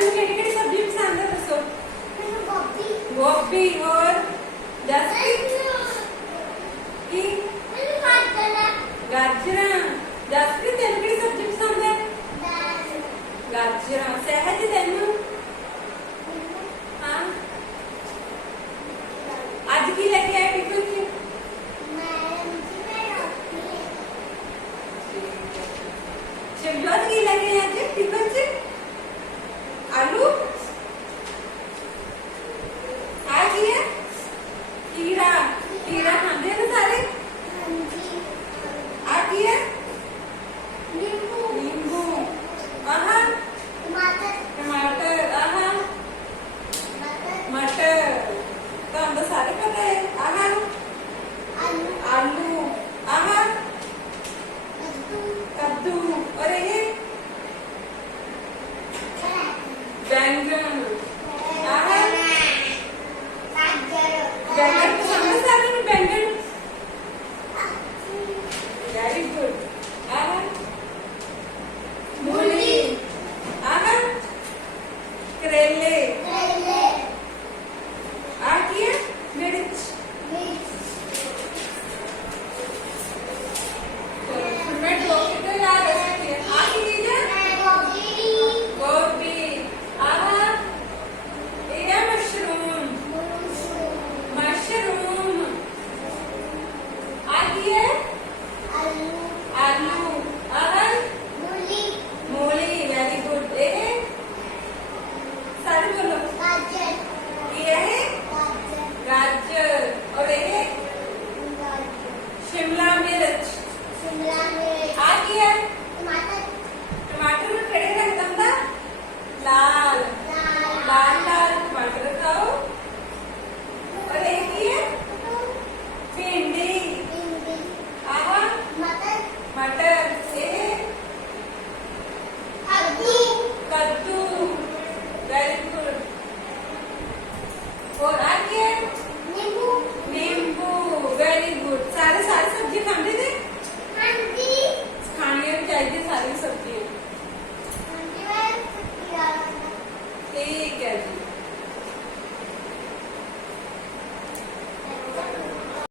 ਤੈਨੂੰ ਕਿਹੜੀ ਕਿਹੜੀ ਸਬਜ਼ੀ ਪਸੰਦ ਹੈ ਦੱਸੋ? ਮੈਨੂੰ ਗੋਭੀ ਗੋਭੀ ਹੋਰ ਜਸਪ੍ਰੀਤ ਕੀ ਮੈਨੂੰ ਗਾਜਰਾਂ ਗਾਜਰਾਂ। ਜਸਪ੍ਰੀਤ ਤੈਨੂੰ ਕਿਹੜੀ ਸਬਜ਼ੀ ਪਸੰਦ ਹੈ? ਦਾਲ ਗਾਜਰਾਂ। ਸਹਿਜ ਤੈਨੂੰ? ਹਾਂ ਅੱਜ ਕੀ ਲੈ ਕੇ ਆਏ ਟਿਫਨ ਚ? शिवजोत की लगे आज टिफिन से आलू